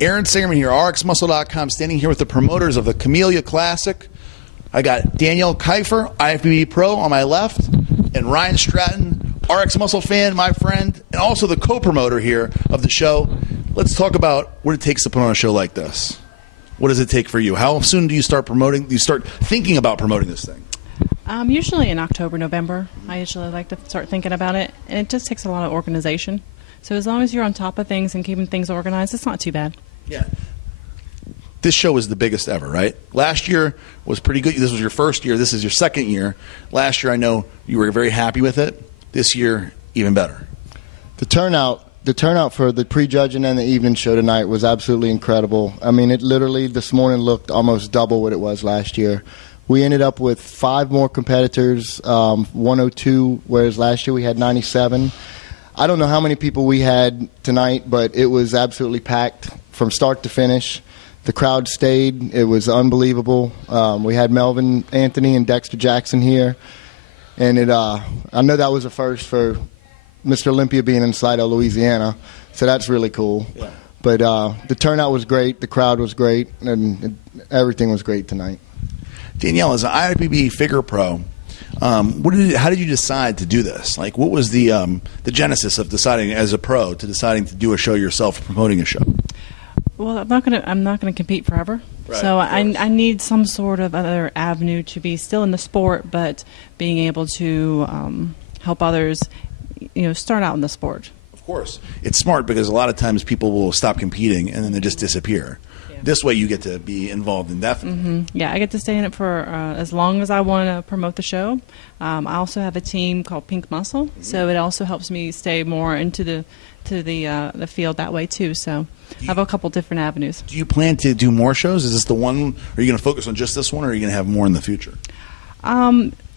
Aaron Singerman here, RxMuscle.com, standing here with the promoters of the Camellia Classic. I got Danielle Kifer, IFBB Pro, on my left, and Ryan Stratton, RX Muscle fan, my friend, and also the co-promoter here of the show. Let's talk about what it takes to put on a show like this. What does it take for you? How soon do you start promoting? Do you start thinking about promoting this thing? Usually in October, November. I usually like to start thinking about it, and it just takes a lot of organization. So as long as you're on top of things and keeping things organized, it's not too bad. Yeah. This show is the biggest ever, right? Last year was pretty good. This was your first year. This is your second year. Last year, I know you were very happy with it. This year, even better. The turnout for the prejudging and the evening show tonight was absolutely incredible. I mean, it literally this morning looked almost double what it was last year. We ended up with 5 more competitors, 102, whereas last year we had 97. I don't know how many people we had tonight, but it was absolutely packed from start to finish. The crowd stayed. It was unbelievable. We had Melvin Anthony and Dexter Jackson here. And I know that was a first for Mr. Olympia being in Slidell, Louisiana. So that's really cool. Yeah. But the turnout was great. The crowd was great. And everything was great tonight. Danielle, as an IFBB Figure Pro, how did you decide to do this? Like, what was the genesis of deciding as a pro to deciding to do a show yourself, promoting a show? Well, I'm not gonna compete forever. Right, so I need some sort of other avenue to be still in the sport, but being able to help others, start out in the sport. Of course, it's smart because a lot of times people will stop competing and then they just disappear. This way you get to be involved indefinitely. Mm-hmm. Yeah, I get to stay in it for as long as I want to promote the show. I also have a team called Pink Muscle, so it also helps me stay more into the field that way too. So I have a couple different avenues. Do you plan to do more shows? Is this the one? Are you going to focus on just this one, or are you going to have more in the future?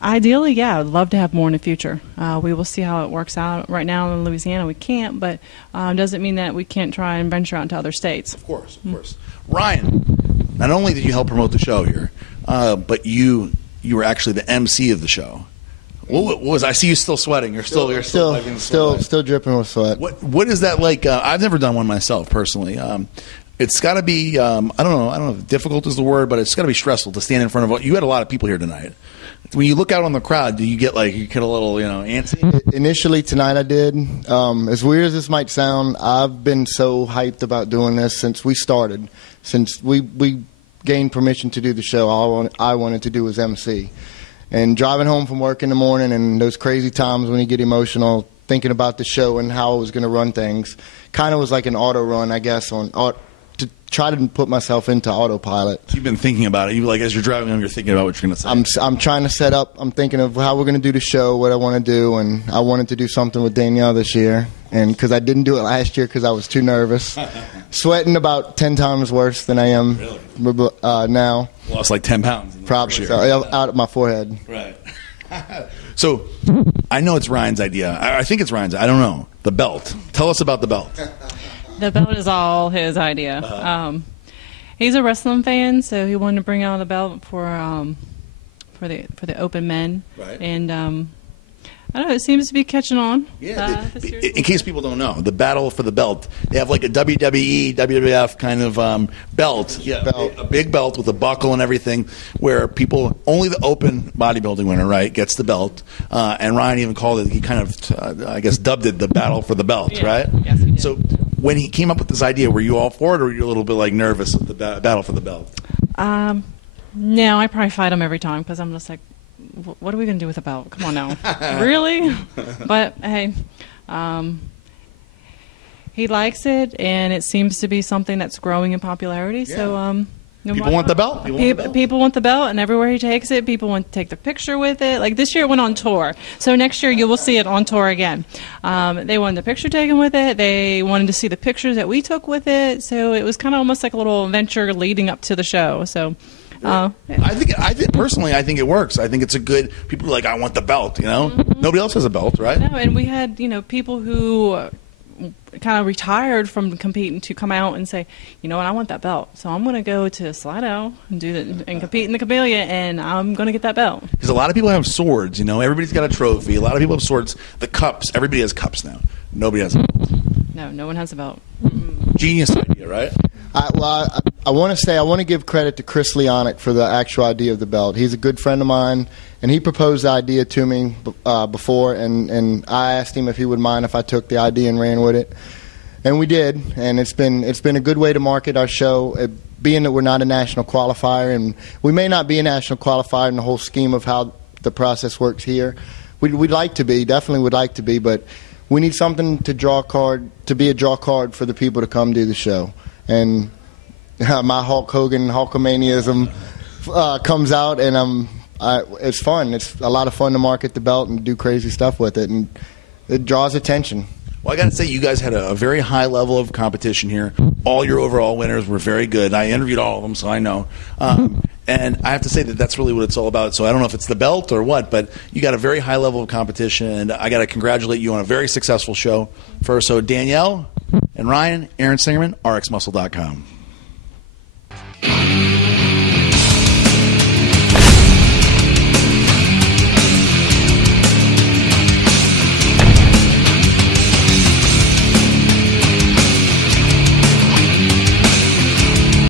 Ideally, yeah, I'd love to have more in the future. We will see how it works out. Right now in Louisiana we can't, but doesn't mean that we can't try and venture out into other states. Of course, of course. Ryan, not only did you help promote the show here, but you were actually the MC of the show. What was I see you still sweating? You're still dripping with sweat. What is that like? I've never done one myself personally. It's got to be I don't know if difficult is the word, but it's got to be stressful to stand in front of. You had a lot of people here tonight. When you look out on the crowd, do you get a little antsy? Initially tonight I did. As weird as this might sound, I've been so hyped about doing this since we started. Since we gained permission to do the show, all I wanted to do was MC. And driving home from work in the morning and those crazy times when you get emotional, thinking about the show and how I was going to run things, kind of was like an auto run, I guess, to try to put myself into autopilot. You've been thinking about it. As you're driving home, you're thinking about what you're going to say. I'm trying to set up. I'm thinking of how we're going to do the show, what I want to do, and I wanted to do something with Danielle this year. And because I didn't do it last year because I was too nervous, sweating about 10 times worse than I am now. Lost like 10 pounds. Probably so, out of my forehead. Right. So I know it's Ryan's idea. I think it's Ryan's. I don't know. The belt. Tell us about the belt. The belt is all his idea. He's a wrestling fan, so he wanted to bring out the belt for the open men. Right. And I don't know, it seems to be catching on. Yeah. In case people don't know, the battle for the belt, they have like a WWE, WWF kind of belt. Yeah, a big belt with a buckle and everything, where only the open bodybuilding winner, right, gets the belt. And Ryan even called it, he kind of, I guess, dubbed it the battle for the belt, right? Yes, he did. So when he came up with this idea, were you all for it, or were you a little bit nervous at the battle for the belt? No, I probably fight him every time because I'm just like, what are we going to do with a belt? Come on now. Really? But, hey, he likes it, and it seems to be something that's growing in popularity. Yeah. So people want the belt. People want the belt, and everywhere he takes it, people want to take the picture with it. Like this year it went on tour. So next year you will see it on tour again. They wanted the picture taken with it. They wanted to see the pictures that we took with it. So it was kind of almost like a little adventure leading up to the show. So I think personally, I think it works. I think it's a good. People are like, I want the belt. Mm-hmm. Nobody else has a belt, right? No, and we had people who kind of retired from competing to come out and say, you know what, I want that belt. So I'm going to go to Slidell and compete in the Camellia, and I'm going to get that belt. Because a lot of people have swords. Everybody's got a trophy. A lot of people have swords. The cups. Everybody has cups now. Nobody has a belt. No one has a belt. Genius idea, right? I want to give credit to Chris Leonic for the actual idea of the belt. He's a good friend of mine, and he proposed the idea to me before, and I asked him if he would mind if I took the idea and ran with it, and we did. And it's been a good way to market our show, being that we're not a national qualifier, and we may not be a national qualifier in the whole scheme of how the process works here. We'd like to be, definitely would like to be, but we need something to be a draw card for the people to come do the show. And my Hulk Hogan Hulkamaniaism comes out, and it's fun. It's a lot of fun to market the belt and do crazy stuff with it, and it draws attention. Well, I got to say, you guys had a very high level of competition here. All your overall winners were very good. I interviewed all of them, so I know. And I have to say that that's really what it's all about. So I don't know if it's the belt or what, but you got a very high level of competition, and I got to congratulate you on a very successful show. So Danielle and Ryan, Aaron Singerman, rxmuscle.com.